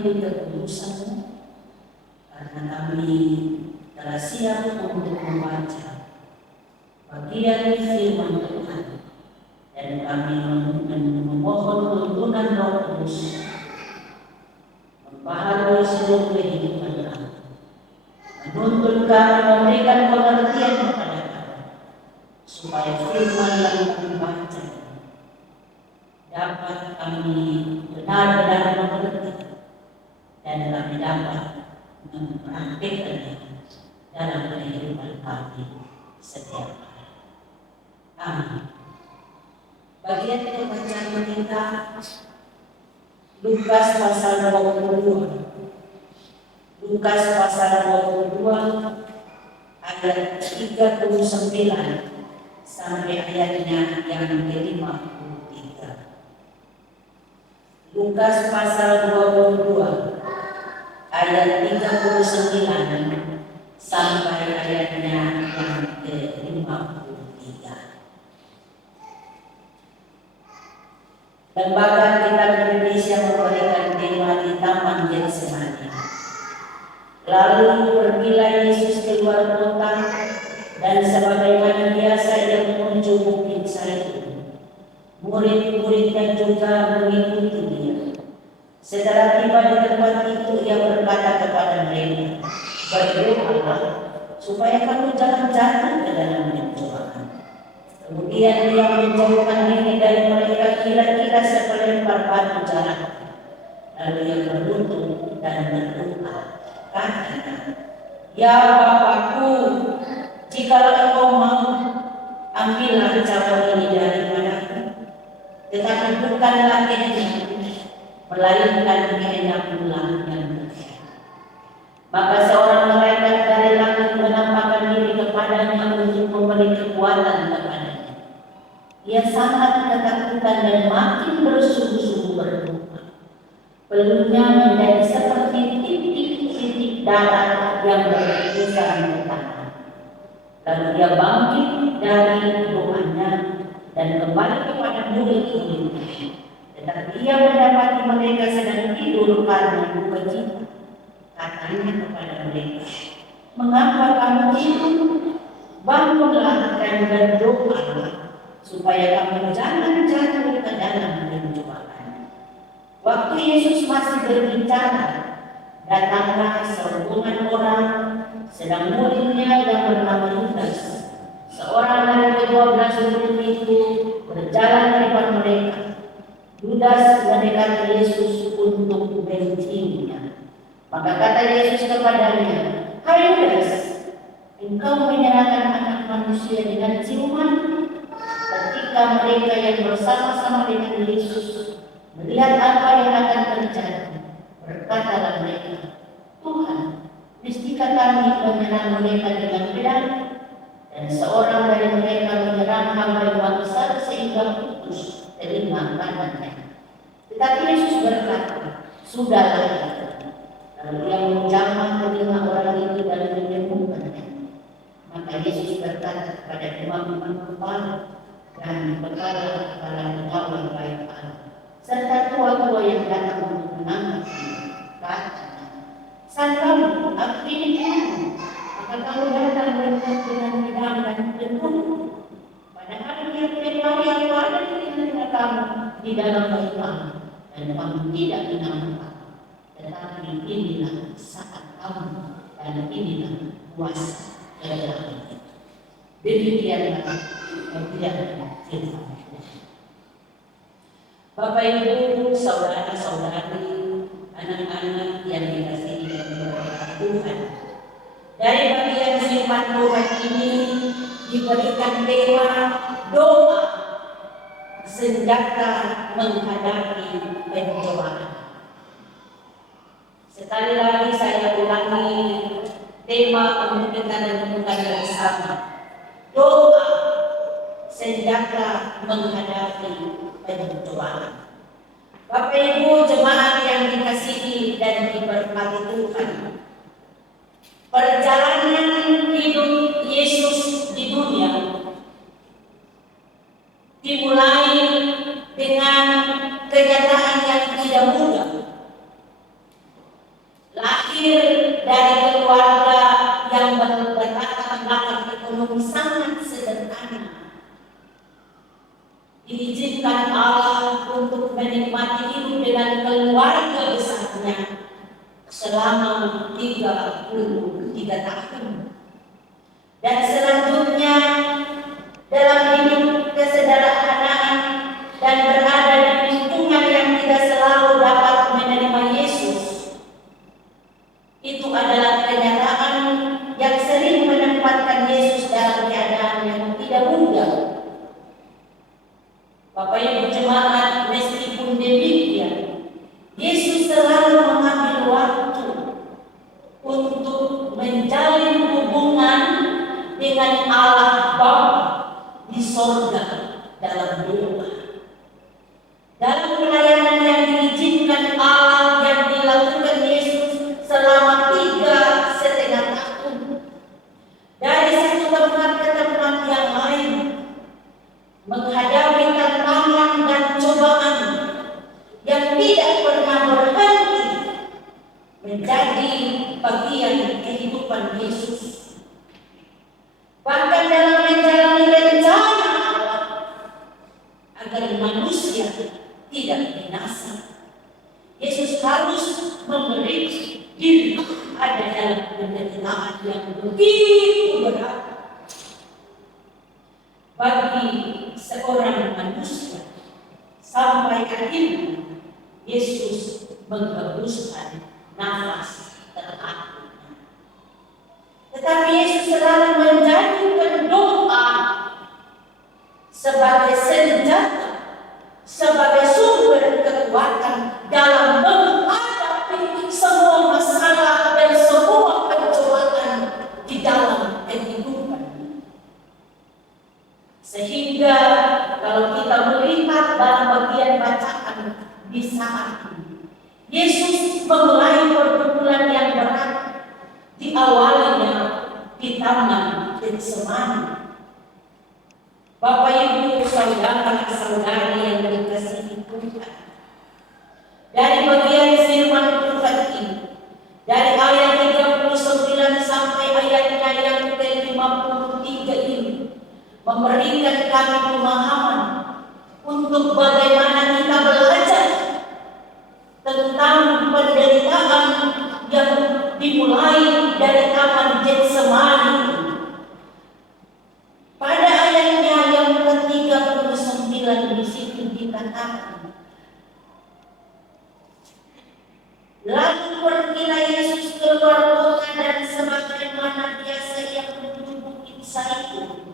mengakhiri kekudusan, karena kami telah siap untuk membaca bagian firman Tuhan, dan kami memohon tuntunan Roh Kudus membaharui seluruh kehidupan kami, menuntun kami, memberikan pengertian kepada kami, supaya firman yang kami baca dapat kami benar-benar mengerti dan kami dapat mempraktikkannya dalam kehidupan kami setiap hari. Amin. Bagian pembacaan kita Lukas pasal 22. Lukas pasal 22 ayat 39 sampai ayatnya yang ke-53. Lukas pasal 22 ayat 39 sampai ayatnya yang ke-53. Lembaga Kitab Indonesia memberikan tema di Taman Getsemani. Lalu pergilah Yesus keluar kota, dan sebagaimana biasa ia menuju Bukit Zaitun. Murid-muridnya juga mengikuti dia. Setelah tiba di tempat itu, ia berkata kepada mereka, "Berdoalah supaya kamu jangan jatuh ke dalam pencobaan." Kemudian dia menjauhkan diri dari mereka kira-kira seperempat batu jarak. Lalu ia berlutut dan berdoa, katanya, "Ya Bapakku, jikalau Engkau mau, ambillah cawan ini daripadaku. Tetapi bukanlah kehendakku, melainkan kehendakmu lah yang terjadi." Maka seorang malaikat dari langit menampakkan diri kepadanya untuk memberi kekuatan kepadanya. Ia sangat ketakutan dan makin bersungguh-sungguh berdoa. Peluknya menjadi seperti titik-titik darah yang berterusan di tanah. Lalu dia bangkit dari doanya dan kembali kepada murid-muridnya. Tetapi ia mendapati mereka sedang tidur karena duka cita. Katanya kepada mereka, "Mengapa kamu tidur? Bangunlah dan berdoalah, supaya kamu jangan jatuh ke dalam pencobaan." Waktu Yesus masih berbicara, datanglah serombongan orang, sedang muridnya yang bernama Yudas, seorang dari ke-12 murid itu, berjalan di depan mereka. Yudas mendekati Yesus untuk membencinya. Maka kata Yesus kepadanya, "Hai Yudas, engkau menyerahkan Anak Manusia dengan ciuman?" Ketika mereka yang bersama-sama dengan Yesus melihat apa yang akan terjadi, berkatalah mereka, "Tuhan, mistikah kami menyerang mereka dengan pedang?" Dan seorang dari mereka menyerang hamba yang besar sehingga putus telinga kanannya. Tetapi Yesus berkata, "Sudahlah." Lalu ia menjamah telinga orang itu dan menyembuhkannya. Maka Yesus berkata kepada imam-imam kepala dan kepala pegawai baik Allah, serta tua-tua yang datang untuk menangkap dia, katanya, "Sangkamu aku ini kamu, maka kamu datang dengan pedang dan pedang. Padahal tiap-tiap hari aku ada di tengah kamu di dalam bait Allah, dan kamu tidak menangkap. Tetapi inilah saat kamu, dan inilah kuasa kedatangan." Demikianlah bagian firman. Bapak Ibu, saudara-saudari, anak-anak yang dikasihi dan diberkati Tuhan, dari bagian firman Tuhan ini diberikan tema doa senjata menghadapi pencobaan. Sekali lagi saya ulangi tema untuk kita renungkan bersama. Doa senjata menghadapi pencobaan. Bapak Ibu jemaat yang dikasihi dan diberkati Tuhan, perjalanan hidup Yesus di dunia dimulai dengan kenyataan yang tidak mudah. yang sangat sederhana. Diizinkan Allah untuk menikmati hidup dengan keluarga besarnya selama 33 tahun. Dan selanjutnya dalam hidup kesederhanaan dan berada di lingkungan yang tidak selalu dapat menerima Yesus, itu adalah kenyataan yang sering menempatkan Yesus dalam keadaan yang tidak mudah. Bapak Ibu jemaat, meskipun demikian, Yesus selalu mengambil waktu untuk menjalin hubungan dengan Allah Bapa di sorga dalam doa. Dalam pelayanan yang diizinkan Allah yang dilakukan Yesus selama 3,5 tahun, dari satu tempat ke tempat yang lain, menghadapi tantangan dan cobaan yang tidak pernah berhenti, menjadi bagian kehidupan Yesus. Bahkan dalam menjalani rencana Allah agar manusia tidak binasa, Yesus harus memberi diri ada dalam penderitaan yang begitu berat bagi seorang manusia, sampai akhirnya Yesus menghembuskan nafas terakhirnya. Tetapi Yesus selalu menjadikan doa sebagai senjata, sebagai sumber kekuatan dalam menghadapi semua masalah dan semua pencobaan di dalam kehidupan. Sehingga kalau kita melihat dalam bagian bacaan di saat ini, Yesus memulai pergumulan yang berat diawalinya di Taman Getsemani. Bapak Ibu saudara-saudari yang dikasihi Tuhan, dari bagian firman Tuhan ini, dari ayat 39 sampai ayatnya yang ke-53 ini, memberikan kami pemahaman untuk bagaimana kita belajar tentang penderitaan yang dimulai dari Taman Getsemani. Pada ayatnya yang ke-39 di situ dikatakan, lalu pergilah Yesus keluar kota dan sebagaimana biasa ia menuju Bukit Zaitun.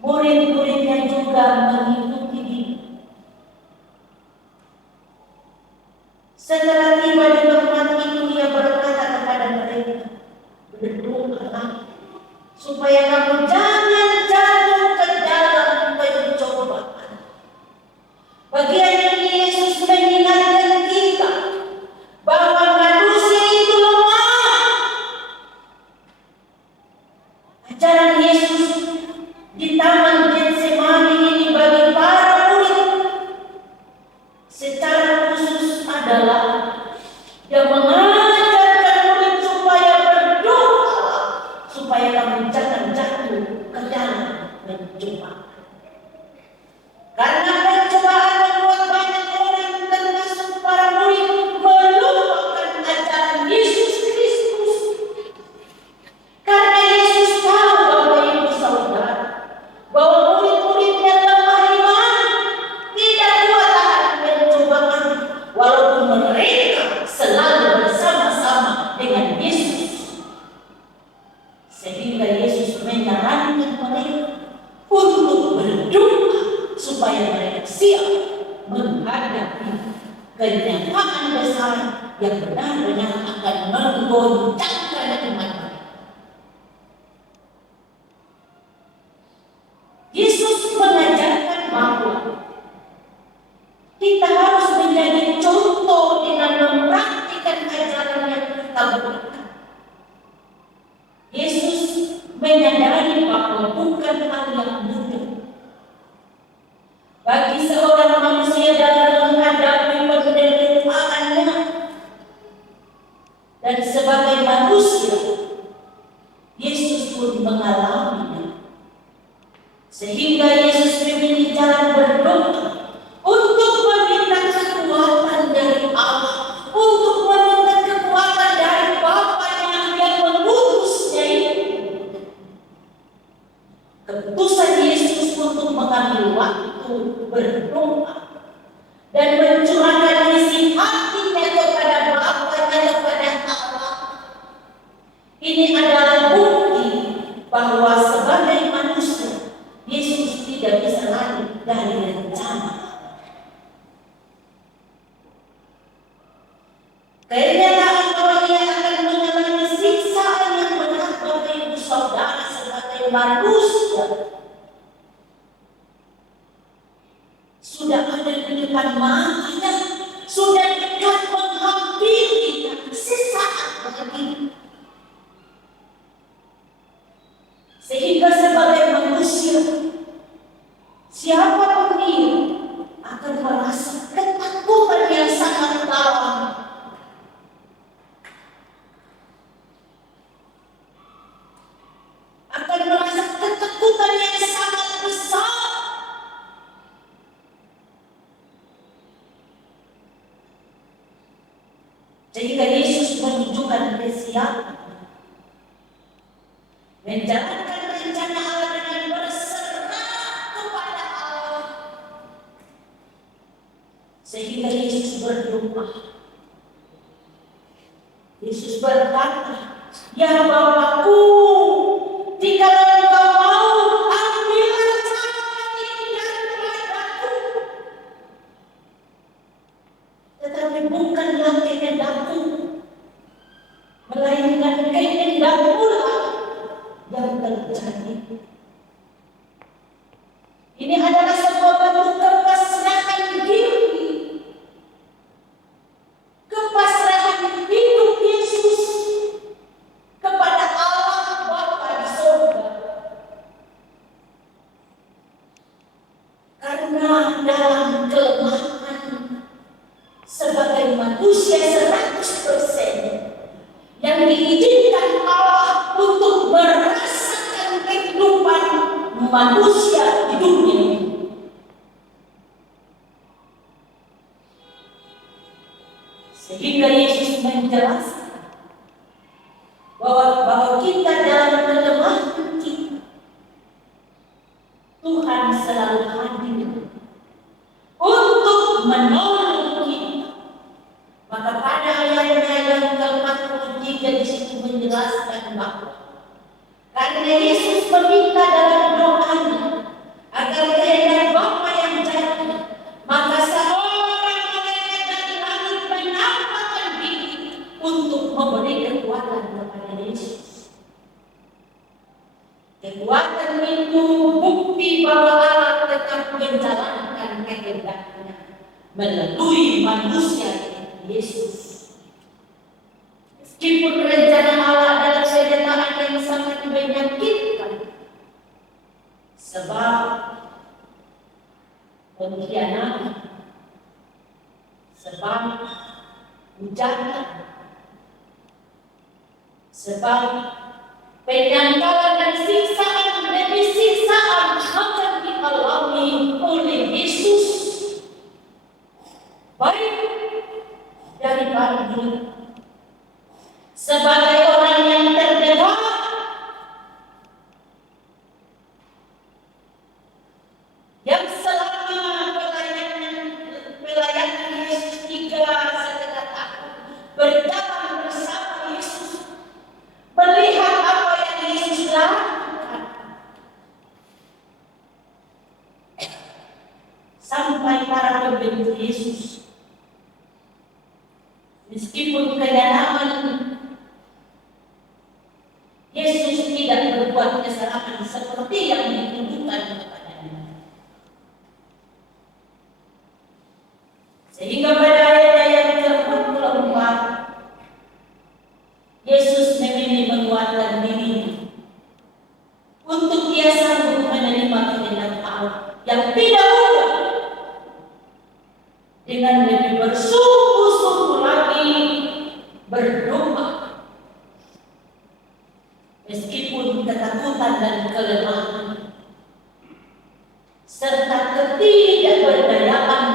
Murid-muridnya juga mengikuti dia. Setelah tiba di tempat itu, ia berkata kepada mereka, berdoalah supaya kamu jangan jatuh ke dalam pencobaan. Bagian ini Yesus mengingatkan kita bahwa manusia itu lemah. Ajaran Yesus di Taman Getsemani ini bagi para murid secara khusus adalah yang mengajarkan murid supaya berdoa, supaya kamu jangan jatuh ke dalam pencobaan. Karena pencobaan membuat banyak orang, termasuk para murid, melupakan ajaran Yesus Kristus. Karena Yesus tahu, Bapak Ibu Saudara, bahwa murid-muridnya lemah iman, tidak kuat tahan pencobaan, walaupun mereka selalu bersama-sama dengan Yesus. Sehingga Yesus menyarankan mereka untuk berdoa supaya mereka siap menghadapi kenyataan besar yang benar-benar akan menggoncangkan iman mereka. Yesus mengajarkan bahwa kita harus menjadi contoh dengan mempraktikkan ajaran yang kita berikan. Yesus menyadari bahwa bukan hal yang mudah bagi seorang manusia dalam menghadapi penderitaannya, dan sebagai manusia Yesus pun mengalaminya. berdoa dan mencurahkan isi hatinya kepada Bapaknya, kepada Allah. Ini adalah bukti bahwa sebagai manusia Yesus tidak bisa lari dari rencana. Kenyataan bahwa Ia akan mengalami siksaan yang berat Bapak Ibu Saudara sebagai manusia sudah ada di depan matanya, sudah dekat menghampiri sesaat lagi. Sehingga sebagai manusia, siapapun dia akan merasa ketakutan yang sangat dalam. Akan merasa ketakutan yang sangat besar. Sehingga Yesus menunjukkan kesiapan menjalankan rencana Allah dengan berserah kepada Allah. Sehingga Yesus berdoa. Yesus berkata, "Ya Bapa-Ku, jika Engkau mau, ambillah cawan ini daripadaku. Tetapi bukanlah kehendakku, melainkan kehendakmu yang terjadi." Ini adalah sebuah bentuk kepasrahan diri, kepasrahan hidup Yesus kepada Allah Bapa di surga. Karena dalam kelemahan sebagai manusia 100% yang diizinkan Allah untuk merasakan kehidupan manusia di dunia ini. Sehingga Yesus menjelaskan bahwa kita dalam kelemahan kita, Tuhan selalu hadir untuk menolong kita. Maka pada ayatnya yang ke-43 di situ menjelaskan bahwa karena Yesus meminta dalam doanya agar kehendak Bapa yang jadi, maka seorang malaikat dari langit menampakkan diri untuk memberi kekuatan kepada Yesus. Kekuatan itu bukti bahwa Allah tetap menjalankan kehendaknya melalui manusia Yesus. Meskipun rencana Allah adalah kenyataan yang sangat menyakitkan, sebab pengkhianatan, sebab hujatan, sebab penyangkalan dan siksaan demi siksaan akan dialami oleh Yesus, baik daripada dia sebagai orang yang terdebat, yang selama pelayanan Yesus 3,5 tahun berjalan bersama Yesus, melihat apa yang Yesus lakukan, sampai para pembenci Yesus, meskipun kedatangan Yesus tidak berbuat kesalahan seperti yang dituduhkan kepadanya. Sehingga pada ayat yang ke-44 Yesus memilih menguatkan diri untuk Ia sanggup menerima kehendak Allah yang tidak mudah, dengan lebih bersungguh-sungguh lagi berdoa meskipun ketakutan dan kelemahan serta ketidakberdayaan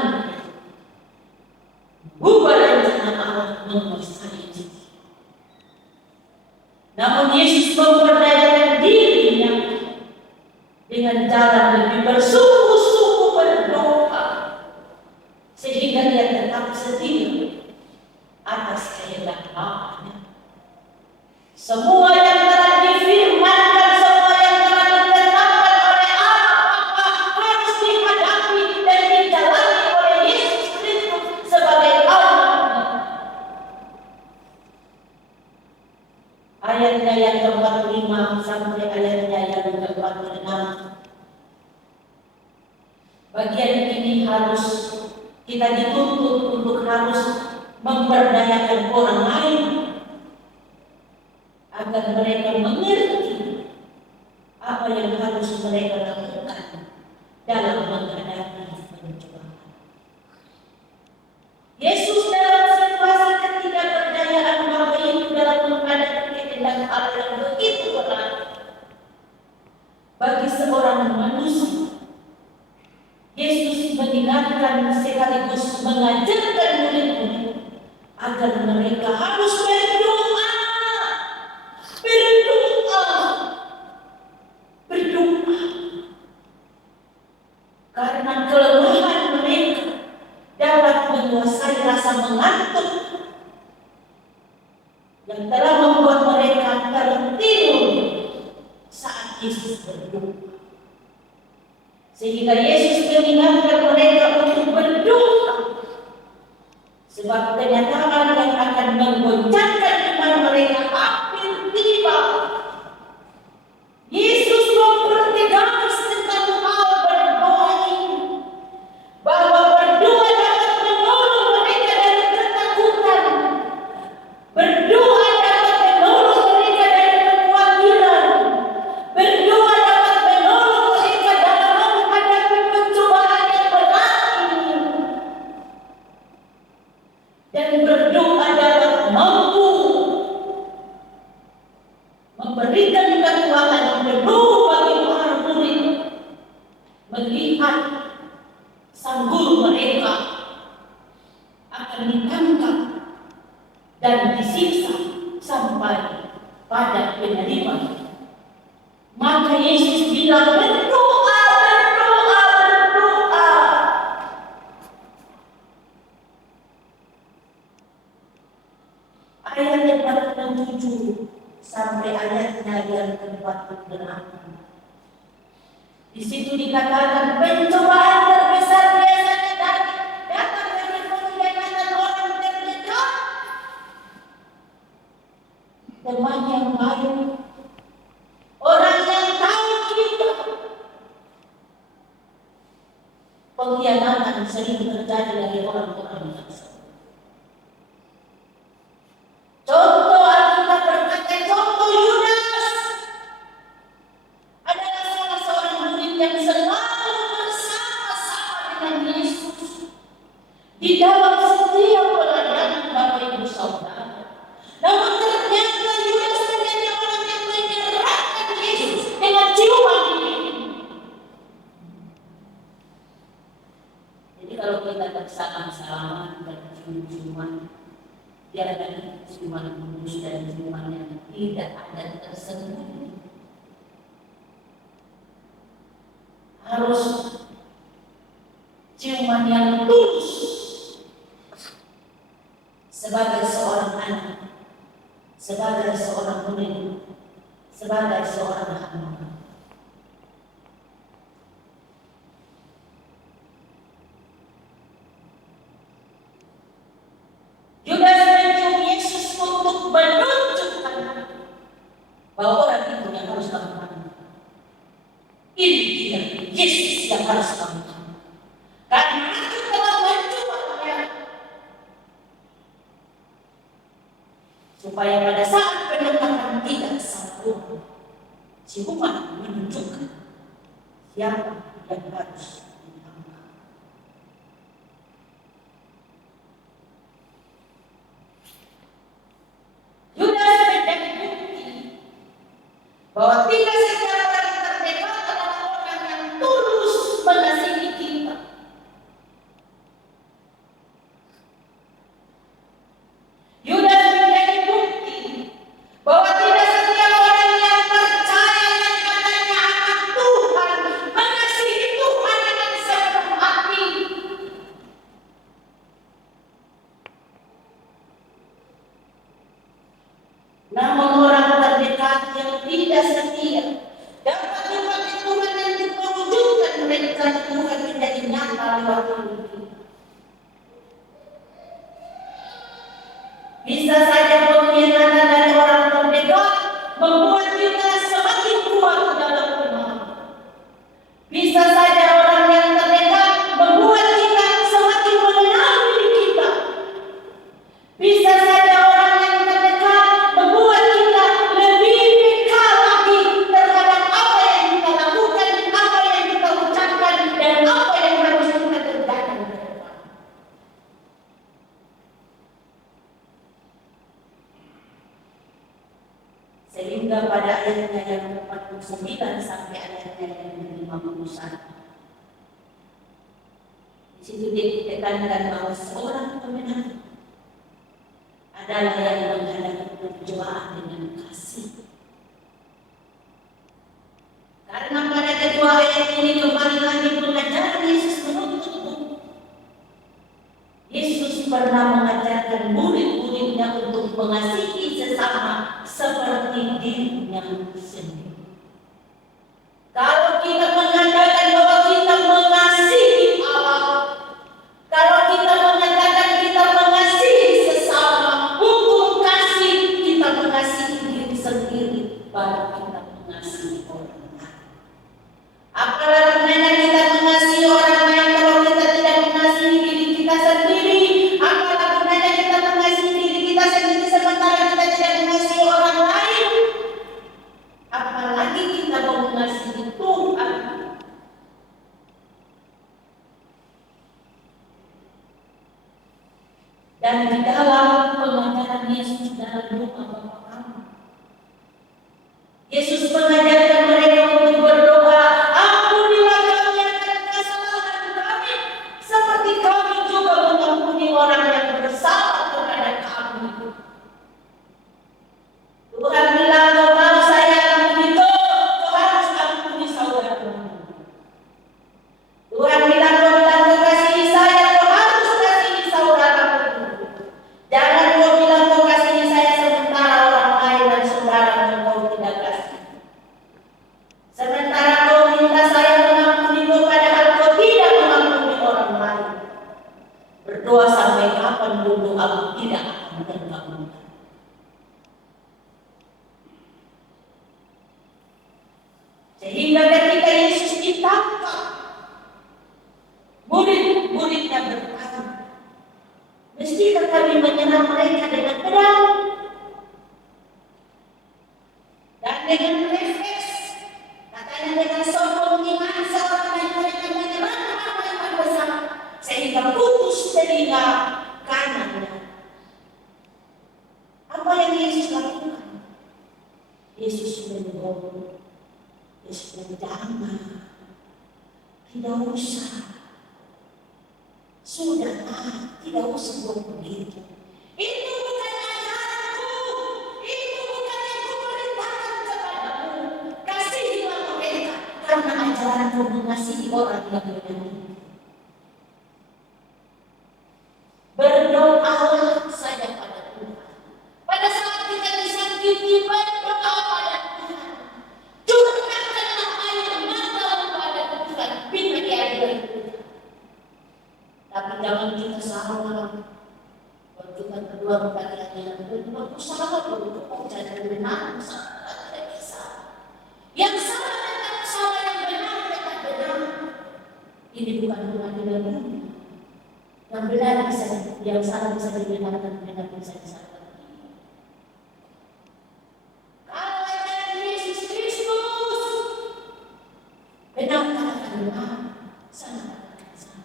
ini kita dituntut untuk harus memberdayakan orang lain agar mereka mengerti apa yang harus mereka lakukan dalam menghadapi pencobaan. Yesus dalam situasi ketidakberdayaan Bapa itu dalam menghadapi kehendak Allah yang begitu berat bagi seorang manusia. Yesus mengingatkan sekaligus mengajarkan murid-murid agar mereka harus berdoa, karena kelemahan mereka dapat menguasai rasa mengantuk yang telah membuat mereka tertidur saat Yesus berdoa. Sehingga Yesus mengingatkan mereka untuk berdoa, sebab kenyataan yang akan menggoncangkan iman mereka hampir tiba. Yesus mempertegas tentang hal berdoa ini, bahwa berdoa dapat menolong mereka dari ketakutan, berdoa dapat menolong mereka dari kekhawatiran, berdoa dapat menolong mereka dalam menghadapi pencobaan yang berat ini, dan berdoa dapat mampu memberikan kekuatan yang penuh bagi para murid melihat sang guru mereka akan ditangkap dan disiksa sampai pada penerimaan. Maka Yesus bilang, berdoa, berdoa, berdoa. Ayat yang 47 sampai ayatnya yang ke-48. Di situ dikatakan pencobaan terbesar biasanya datang dari pengkhianatan orang terdekat, teman yang baik, orang yang tahu kita. Pengkhianatan sering terjadi dari orang-orang yang sama. Contoh Alkitab berkata, contoh Yudas adalah salah seorang murid yang selalu bersama-sama dengan Yesus di dalam setiap pelayanan Bapak Ibu Saudara. Namun ternyata Yudas menjadi orang yang menyerahkan Yesus dengan ciuman ini. Jadi kalau kita bersalaman-salaman dan cium-ciuman, tiada ciuman kudus dan ciuman yang tidak ada tersembunyi. Harus ciuman yang tulus sebagai seorang anak, sebagai seorang murid, sebagai seorang hamba. Yudas mencium Yesus untuk menunjukkan bahwa orang itu yang harus kamu panggil. Ini dia Yesus yang harus kamu panggil. Karena aku telah mencoba supaya pada saat penetapan tidak sempurna, ciuman menunjukkan siapa yang harus ditambah. Yudas menjadi bukti bahwa tidak setiap orang terdekat adalah orang yang tulus mengasihi kita. Yudas menjadi bukti bahwa tidak setiap orang yang percaya yang katanya anak Tuhan mengasihi hingga pada ayatnya yang 49 sampai ayatnya yang 51. Di situ ditekankan bahwa seorang pemenang adalah yang menghadapi perjuangan dengan kasih. Karena pada kedua ayat ini kembali lagi pengajaran Yesus menuntut. Yesus pernah mengajarkan murid-muridnya untuk mengasihi sesama seperti dirinya sendiri. Kalau kita mengatakan bahwa kita mengasihi Allah, kalau kita mengatakan kita mengasihi sesama, untuk kasih kita mengasihi diri sendiri, baru kita mengasihi orang lain. Apalagi kita mengasihi orang lain kalau kita tidak mengasihi diri kita sendiri? Apalagi kita mengasihi diri kita sendiri sementara kita tidak mengasihi orang lain? Apalagi kita mau mengasihi Tuhan. Dan di dalam pengajaran Yesus dalam doa Bapa kami, Yesus mengajarkan mereka untuk berdoa, ampunilah kami akan kesalahan kami, seperti kami juga mengampuni orang yang bersalah kepada kami. Tuhan bilang, kalau saya ampuni kau harus ampuni saudaramu. Tuhan bilang, kau kasihi saya, kau harus kasihi saudaramu. Jangan kau bilang kau kasihi saya sementara orang lain dan saudaramu kau tidak kasih. Sementara kau minta saya mengampuni kau padahal kau tidak mengampuni orang lain. Berdoa sampai kapan dulu aku tidak akan terkabulkan. Sehingga ketika Yesus ditangkap, murid-muridnya berkata, mestikah kami menyerang mereka dengan pedang dan dengan refleks, katanya dengan sombong iman seorang yang mereka menyerang apa yang besar sehingga putus telinga kanannya. Apa yang Yesus lakukan? Yesus menegur. Yesus jangan, tidak usah. Sudahlah, tidak usah buat begitu. Itu bukan ajaranku, itu bukan yang kuperintahkan kepadamu. Kasihilah mereka, karena ajaranku mengasihi orang yang menyakiti. Berdoalah saja pada Tuhan. Pada saat kita disakiti, berdoa pada Tuhan. Curahkanlah air matamu pada Tuhan, bila diadili Tuhan. Tapi jangan kita salah. Kalau kita kedua berkata-kata itu salah, untuk jadi benar, salah tidak bisa. Yang salah tetap salah, yang benar tetap benar. Ini bukan Tuhan yang benar. Yang benar bisa, yang salah bisa dibenarkan, benar bisa disalahkan. Kalau ajaran Yesus Kristus, benar katakan benar, salah katakan salah.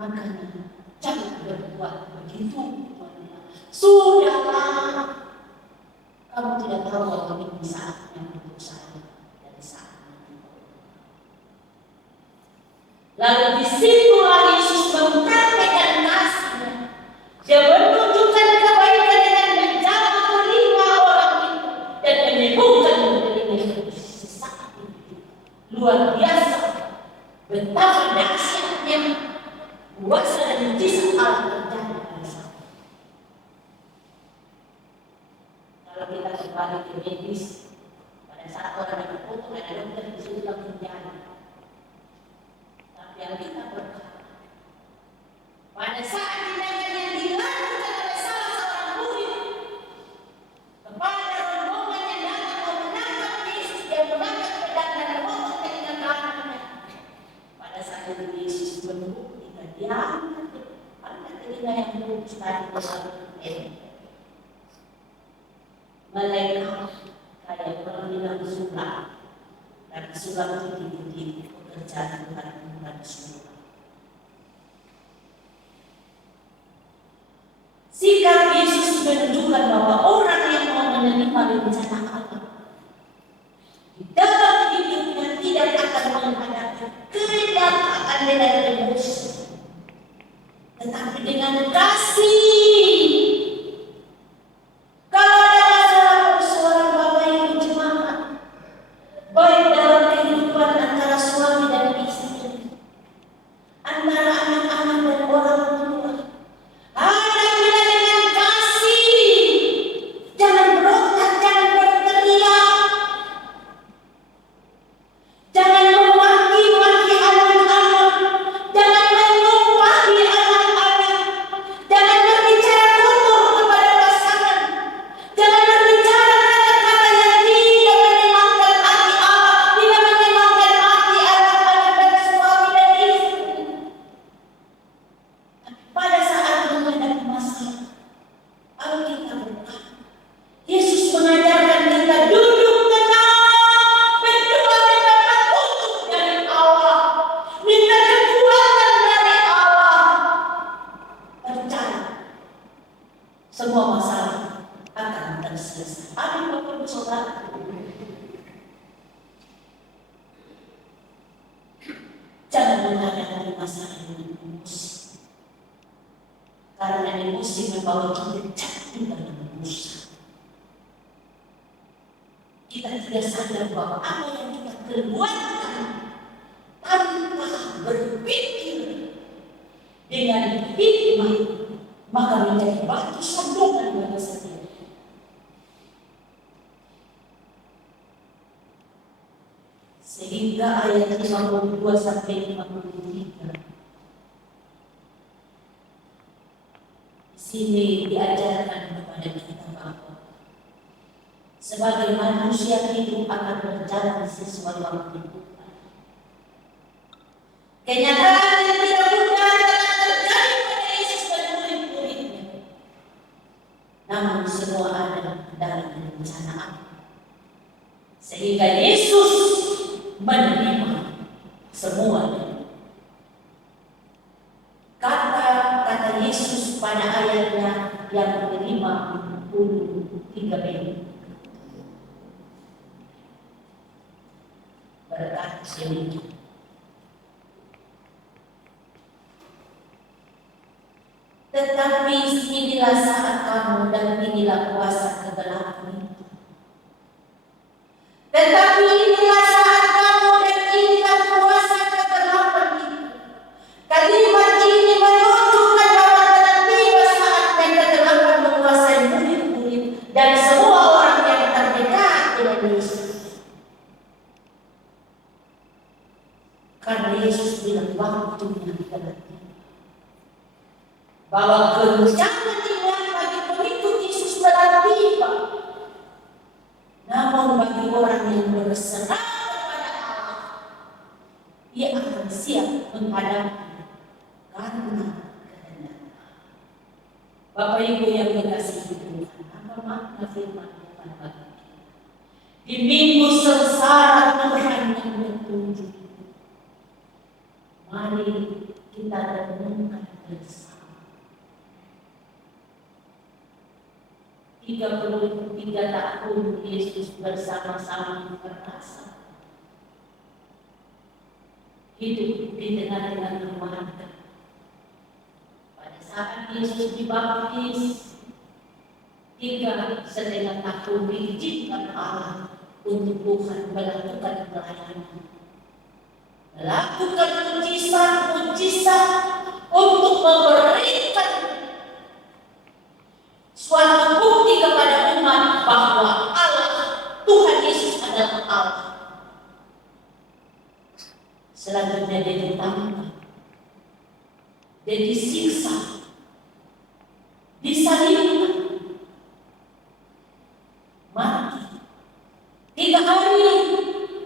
Makanya jangan berbuat begitu. Sudahlah, kamu tidak tahu bahwa ini saatnya untuk saya dari saat ini. Lalu disitulah Yesus mempraktekkan kasihnya. Dia menunjukkan kebaikan dengan menjaga telinga orang itu dan menyembuhkan telinga sesaat itu. Luar biasa, betapa dahsyatnya kuasa dan mujizat Allah terjadi pada saat itu. Kalau kita kembali ke medis, pada saat orang yang terputus ada dokter di situ langsung jalan. Tapi yang kita berkata, pada saat tindakan yang dilakukan oleh salah seorang murid kepada rombongan yang datang menangkap Yesus, dia mengangkat pedang dan memotong telinga kanannya. Pada saat itu Yesus membuktikan dia angkat telinga yang putus tadi bersama malaikat kayak orang bilang sulam, dan sulam itu diikuti pekerjaan Tuhan bukan sulam. Sikap Yesus menunjukkan bahwa orang yang mau menerima rencana Allah tetapi dengan kasih. Kalau ada masalah persoalan Bapak Ibu jemaat, baik dalam kehidupan antara suami dan istri, antara anak-anak dan orang tua, hadapilah dengan kasih. Jangan berontak, jangan berteriak, jangan memaki-maki anak-anak, jangan menumpahi anak-anak, jangan berbicara kotor kepada pasangan, jangan berbicara kata-kata yang tidak menyenangkan hati Allah, tidak menyenangkan hati anak-anak dan suami dan istri. Pada saat menghadapi masalah, Alkitab berkata, Yesus mengajarkan kita duduk tenang, berdoa minta petunjuk dari Allah, minta kekuatan dari Allah. Percaya, semua masalah akan terselesai. Amin Bapak Ibu Saudara. Jangan menghadapi masalah dengan emosi, karena emosi membawa kita jatuh dalam dosa. Kita tidak sadar bahwa apa yang kita keluarkan tanpa berpikir dengan hikmah, maka menjadi batu sandungan bagi setiap. Sehingga ayat 52 sampai 53 di sini diajarkan kepada kita bahwa sebagai manusia hidup akan berjalan sesuai waktu Tuhan. Kenyataan yang tidak mudah telah terjadi pada Yesus dan murid-muridnya. Namun semua ada dalam rencana Allah. Sehingga Yesus menerima semuanya. Kata Yesus pada ayatnya yang ke-53b. Berkata demikian. Tetapi inilah saat kamu dan inilah kuasa kegelapan itu. Tetapi inilah saat kamu dan inilah kuasa kegelapan itu. Kalimat ini menunjukkan bahwa telah tiba saatnya kegelapan menguasai murid-murid dan semua orang yang terdekat dengan Yesus. Karena Yesus bilang waktunya telah tiba. Bahwa goncangan iman bagi pengikut Yesus telah tiba. Namun bagi orang yang berserah kepada Allah, ia akan siap menghadapi karena kehendak. Bapak Ibu yang dikasihi Tuhan, apa makna firman Tuhan bagi kita? Di minggu sengsara Tuhan yang bertunjuk, mari kita renungkan bersama. 33 tahun Yesus bersama-sama berasa hidup di tengah-tengah keluarga. Pada saat Yesus dibaptis, 3,5 tahun diizinkan Allah untuk Tuhan melakukan pelayanan, melakukan mujizat untuk memberikan suatu bukti kepada umat bahwa Allah, Tuhan Yesus adalah Allah. Selanjutnya dia ditangkap, dia disiksa, disalibkan, mati. 3 hari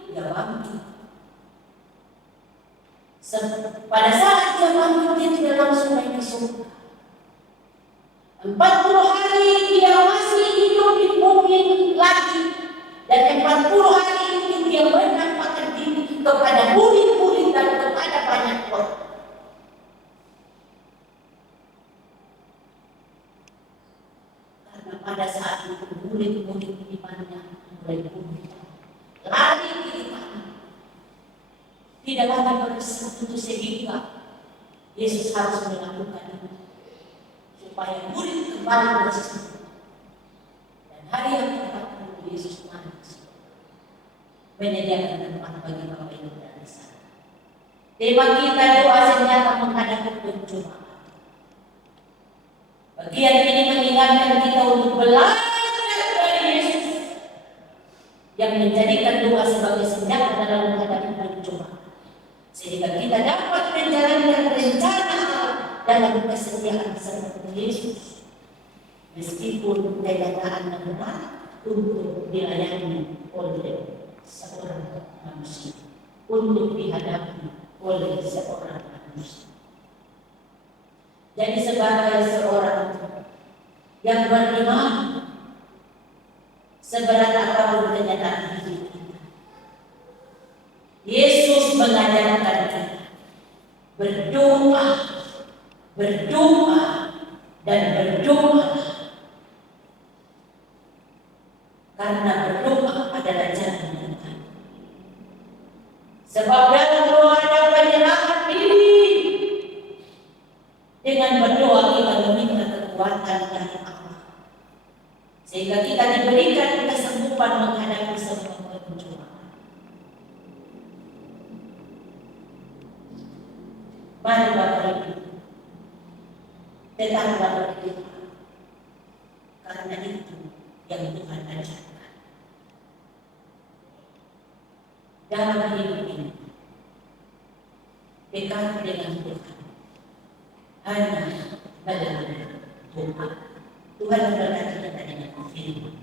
dia bangkit. Pada saat dia bangkit, dia tidak langsung naik ke surga. 40 hari dia masih hidup di bumi lagi, dan 40 hari itu dia menampakkan diri kepada murid-murid dan kepada banyak orang. Karena pada saat itu murid-murid imannya mulai pulih, lari ke tanah, tidak lagi bersatu, sehingga Yesus harus melakukan itu. supaya murid kembali bersih. Dan hari yang ke-40 Yesus mati menyediakan tempat bagi Bapak Ibu dan di sana. Tema kita doa senjata menghadapi pencobaan. Bagian ini mengingatkan kita untuk belajar dari Yesus yang menjadikan doa sebagai senjata dalam menghadapi pencobaan, sehingga kita dapat menjalankan rencana dalam kesetiaan seperti Yesus, meskipun kenyataan yang berat untuk dilayani oleh seorang manusia, untuk dihadapi oleh seorang manusia. Jadi sebagai seorang yang beriman, seberat apapun kenyataan hidup kita, Yesus mengajarkan kita berdoa, berdoa, dan berdoa. Karena berdoa adalah jalan yang baik. Sebab dalam doa ada penyerahan diri. Dengan berdoa kita meminta kekuatan dari Allah, sehingga kita diberikan kesanggupan menghadapi semua pencobaan. Mari Bapak Ibu, tetaplah berdoa, karena itu yang Tuhan ajarkan. Dalam hidup ini, dekat dengan Tuhan hanya melalui doa. Tuhan memberkati kita dengan firman.